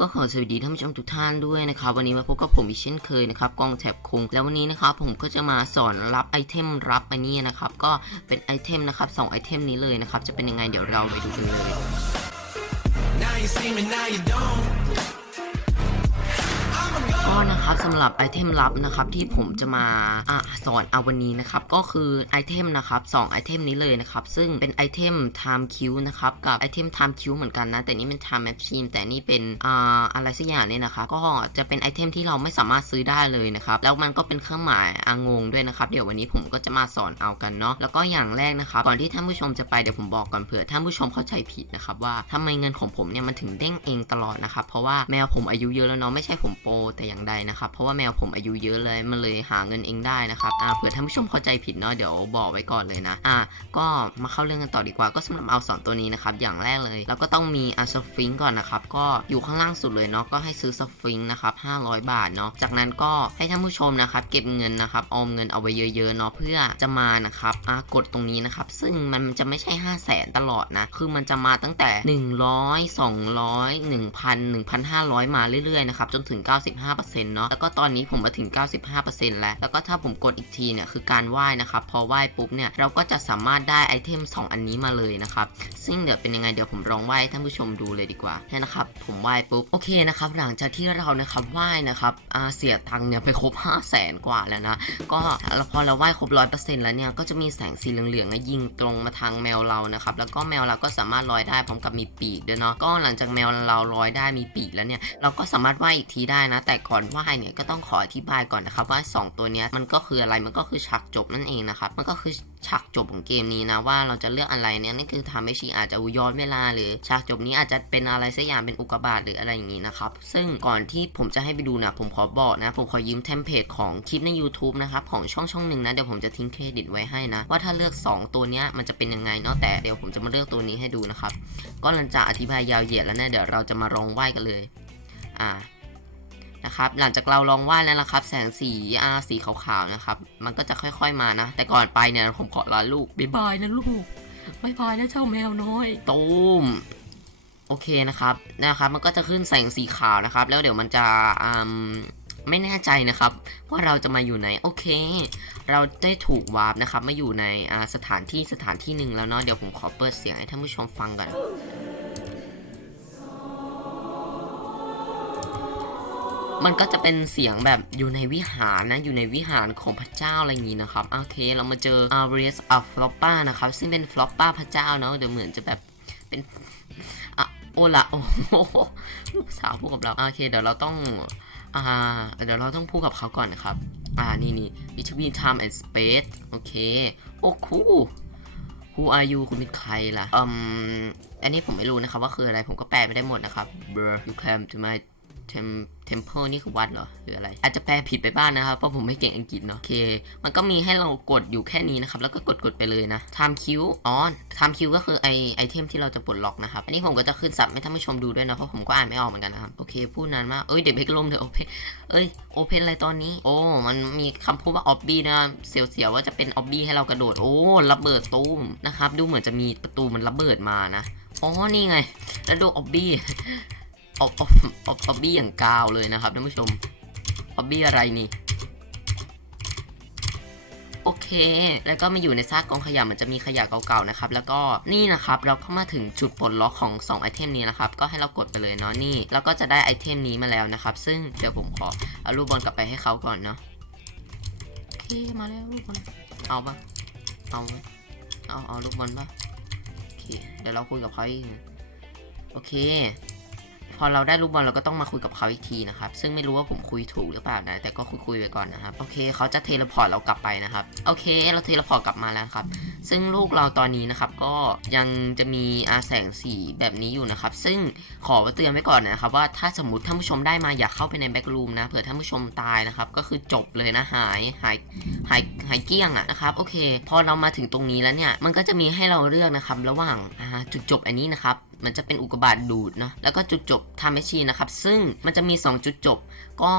ก็ขอสวัสดีท่านผู้ชมทุกท่านด้วยนะครับวันนี้มาพบกับผมอีกเช่นเคยนะครับกองแถบคงแล้ววันนี้นะครับผมก็จะมาสอนรับไอเทมรับอันนี้นะครับก็เป็นไอเทมนะครับสองไอเทมนี้เลยนะครับจะเป็นยังไงเดี๋ยวเราไปดูกันเลย ก็นะครับสำหรับไอเทมลับนะครับที่ผมจะมาอะสอนเอาวันนี้นะครับก็คือไอเทมนะครับสองไอเทมนี้เลยนะครับซึ่งเป็นไอเทม time Q นะครับกับไอเทม time Q เหมือนกันนะแต่นี่เป็น time machine แต่นี่เป็นอ่าอะไรสักอย่างเนี่ยนะครับก็จะเป็นไอเทมที่เราไม่สามารถซื้อได้เลยนะครับแล้วมันก็เป็นเครื่องหมายอางงด้วยนะครับเดี๋ยววันนี้ผมก็จะมาสอนเอากันเนาะแล้วก็อย่างแรกนะครับก่อนที่ท่านผู้ชมจะไปเดี๋ยวผมบอกก่อนเผื่อท่านผู้ชมเข้าใจผิดนะครับว่าทำไมเงินของผมเนี่ยมันถึงเด้งเองตลอดนะครับเพราะว่าแมวผมอายุเยอะแล้วเนาะไม่ใช่ผมโปรแต่อย่างใดนะครับ เพราะว่าแมวผมอายุเยอะเลยมันเลยหาเงินเองได้นะครับอ่าเผื่อท่านผู้ชมเข้าใจผิดเนาะเดี๋ยวบอกไว้ก่อนเลยนะอ่าก็มาเข้าเรื่องกันต่อดีกว่าก็สำหรับเอาสองตัวนี้นะครับอย่างแรกเลยเราก็ต้องมีอาสฟิงก่อนนะครับก็อยู่ข้างล่างสุดเลยเนาะก็ให้ซื้อสฟิงนะครับ500 บาทเนาะจากนั้นก็ให้ท่านผู้ชมนะครับเก็บเงินนะครับออมเงินเอาไว้เยอะๆเนาะเพื่อจะมานะครับอ่ากดตรงนี้นะครับซึ่งมันจะไม่ใช่ 5 0 0แสนตลอดนะคือมันจะมาตั้งแต่ 100 200 1,000 1,500 มาเรื่อยๆนะครับจนถึง 95%เนาะแล้วก็ตอนนี้ผมมาถึง 95%แล้ว แล้วก็ถ้าผมกดอีกทีเนี่ยคือการไหว้นะครับพอไหว้ปุ๊บเนี่ยเราก็จะสามารถได้ไอเทม 2 อันนี้มาเลยนะครับซึ่งเดี๋ยวเป็นยังไงเดี๋ยวผมลองไหว้ท่านผู้ชมดูเลยดีกว่าเนี่ยนะครับผมไหว้ปุ๊บโอเคนะครับหลังจากที่เรานะครับไหว้นะครับอาเสียตังเนี่ยไปครบ 5 0 0แสนกว่าแล้วนะก็พอเราไหว้ครบร้อยเปอร์เซ็นต์แล้วเนี่ยก็จะมีแสงสีเหลืองๆยิงตรงมาทางแมวเรานะครับแล้วก็แมวเราก็สามารถลอยได้พร้อมกับมีปีกด้วยเนาะก็หลังจากแมวเราลอยได้มีปีกแล้วเนี่ยเราก็สามารถไหว้อีกทีได้นะ แต่กอนไหว้เนี่ยก็ต้องขออธิบายก่อนนะครับว่า 2 ตัวเนี้ยมันก็คืออะไรมันก็คือฉากจบนั่นเองนะครับมันก็คือฉากจบของเกมนี้นะว่าเราจะเลือกอะไรเนี่ยนั่นคือทำให้ชีอาจจะย้อนเวลาหรือฉากจบนี้อาจจะเป็นอะไรสักอย่างเป็นอุกกาบาตหรืออะไรอย่างนี้นะครับซึ่งก่อนที่ผมจะให้ไปดูนะผมขอบอกนะ ผมขอยืมเทมเพลตของคลิปใน YouTube นะครับของช่องช่องหนึ่งนะเดี๋ยวผมจะทิ้งเครดิตไว้ให้นะ ว่าถ้าเลือก 2 ตัวเนี้ยมันจะเป็นยังไงเนาะแต่เดี๋ยวผมจะมาเลือกตัวนี้ให้ดูนะครับก็หลังจากอธิบายยาวเหยียดแล้วเนี่ยเดี๋ยวเราจะมาลองไหว้กันเลยอ่า นะครับหลังจากเราลองไหว้แล้วนะครับ แสงสีอาสีขาวๆนะครับ มันก็จะค่อยๆมานะ แต่ก่อนไปเนี่ยผมขอลาลูกบ๊ายบายนะลูกบ๊ายบายนะเจ้าแมวน้อยตูมโอเคนะครับนะครับ มันก็จะขึ้นแสงสีขาวนะครับ แล้วเดี๋ยวมันจะอืมไม่แน่ใจนะครับว่าเราจะมาอยู่ไหนโอเค เราได้ถูกวาร์ปนะครับมาอยู่ในอ่าสถานที่สถานที่หนึ่งแล้วเนาะเดี๋ยวผมขอเปิดเสียงให้ท่านผู้ชมฟังก่อน มันก็จะเป็นเสียงแบบอยู่ในวิหารนะ อยู่ในวิหารของพระเจ้าอะไรอย่างนี้นะครับโอเค เรามาเจอ a r i s of Floppa นะครับ ซึ่งเป็น Floppa พระเจ้าเนาะเดี๋ยวเหมือนจะแบบเป็นอะโอละโอ้ลูกสาวพูดกับเราโอเค เดี๋ยวเราต้องอ่าเดี๋ยวเราต้องพูดกับเขาก่อนนะครับ อ่านี่นี่ between time and space โอเค โอ้คู Who are you คุณเป็นใครล่ะอืมอันนี้ผมไม่รู้นะครับว่าคืออะไรผมก็แปลไม่ได้หมดนะครับ Bruh you came to my tem temple นี่คือวัดเหรอหรืออะไร อาจจะแปลผิดไปบ้างนะครับเพราะผมไม่เก่งอังกฤษเนาะโอเค มันก็มีให้เรากดอยู่แค่นี้นะครับ แล้วก็กดกดไปเลยนะ time Q อ๋อ time Q ก็คือไอไอเทมที่เราจะปลดล็อกนะครับ อันนี้ผมก็จะขึ้นสับให้ท่านผู้ชมดูด้วยนะ เพราะผมก็อ่านไม่ออกเหมือนกันนะครับ โอเค พูดนานมาก เอ้ยเดี๋ยวเพกลมเดี๋ยวโอเพนเอ้ยโอเพนอะไรตอนนี้ โอ้ มันมีคำพูดว่าออบบี้นะเสียวๆว่าจะเป็นออบบี้ให้เรากระโดด โอ้ระเบิดตูมนะครับ ดูเหมือนจะมีประตูมันระเบิดมานะอ๋อนี่ไงแล้วดูออบบี้ ออบออบออบออบบี้อย่างกาวเลยนะครับท่านผู้ชมออบบี้อะไรนี่ โอเค แล้วก็มาอยู่ในซากกองขยะมันจะมีขยะเก่าๆนะครับ แล้วก็นี่นะครับ เราก็มาถึงจุดปลดล็อกของ2ไอเทมนี้นะครับ ก็ให้เรากดไปเลยเนาะนี่ แล้วก็จะได้ไอเทมนี้มาแล้วนะครับ ซึ่งเดี๋ยวผมขอเอาลูกบอลกลับไปให้เขาก่อนเนาะโอเคมาแล้วลูกบอลเอาปะเอาเอาเอาลูกบอลปะโอเคเดี๋ยวเราคุยกับเขาอีกโอเค พอเราได้ลูกบอลเราก็ต้องมาคุยกับเขาอีกทีนะครับ ซึ่งไม่รู้ว่าผมคุยถูกหรือเปล่านะแต่ก็คุยคุยๆไปก่อนนะครับโอเคเขาจะเทเลพอร์ตเรากลับไปนะครับโอเค เราเทเลพอร์ตกลับมาแล้วครับ ซึ่งลูกเราตอนนี้นะครับก็ยังจะมีอาแสงสีแบบนี้อยู่นะครับ ซึ่งขอเตือนไว้ก่อนนะครับ ว่าถ้าสมมติท่านผู้ชมได้มาอย่าเข้าไปในแบ็กรูมนะเผื่อท่านผู้ชมตายนะครับ ก็คือจบเลยนะหายหายหายหายเกี้ยงอะนะครับโอเค พอเรามาถึงตรงนี้แล้วเนี่ยมันก็จะมีให้เราเลือกนะครับ ระหว่างจุดจบอันนี้นะครับ มันจะเป็นอุกกาบาตดูดเนะแล้วก็จุดจบทำแมชชีนะครับ ซึ่งมันจะมี 2 จุดจบ ก็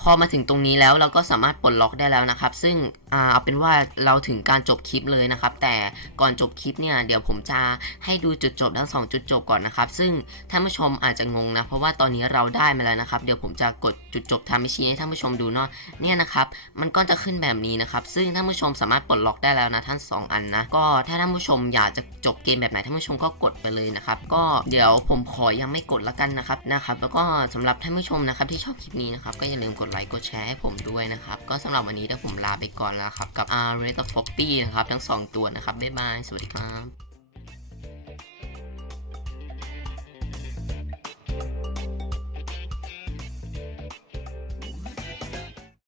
พอมาถึงตรงนี้แล้วเราก็สามารถปลดล็อกได้แล้วนะครับ ซึ่ง อ่าเอาเป็นว่าเราถึงการจบคลิปเลยนะครับ แต่ก่อนจบคลิปเนี่ยเดี๋ยวผมจะให้ดูจุดจบทั้งสองจุดจบก่อนนะครับ ซึ่งท่านผู้ชมอาจจะงงนะ เพราะว่าตอนนี้เราได้มาแล้วนะครับ เดี๋ยวผมจะกดจุดจบทำมิชีให้ท่านผู้ชมดูเนาะเนี่ยนะครับ มันก็จะขึ้นแบบนี้นะครับ ซึ่งท่านผู้ชมสามารถปลดล็อกได้แล้วนะท่านสองอันนะก็ถ้าท่านผู้ชมอยากจะจบเกมแบบไหนท่านผู้ชมก็กดไปเลยนะครับ ก็เดี๋ยวผมขอยังไม่กดละกันนะครับนะครับ แล้วก็สำหรับท่านผู้ชมนะครับที่ชอบคลิปนี้นะครับก็อย่าลืมกดไลค์กดแชร์ให้ผมด้วยนะครับก็สำหรับวันนี้เดี๋ยวผมลาไปก่อนแล้วครับ กับ R Red of Poppy นะครับ ทั้งสองตัวนะครับ บ๊ายบาย สวัสดีครับ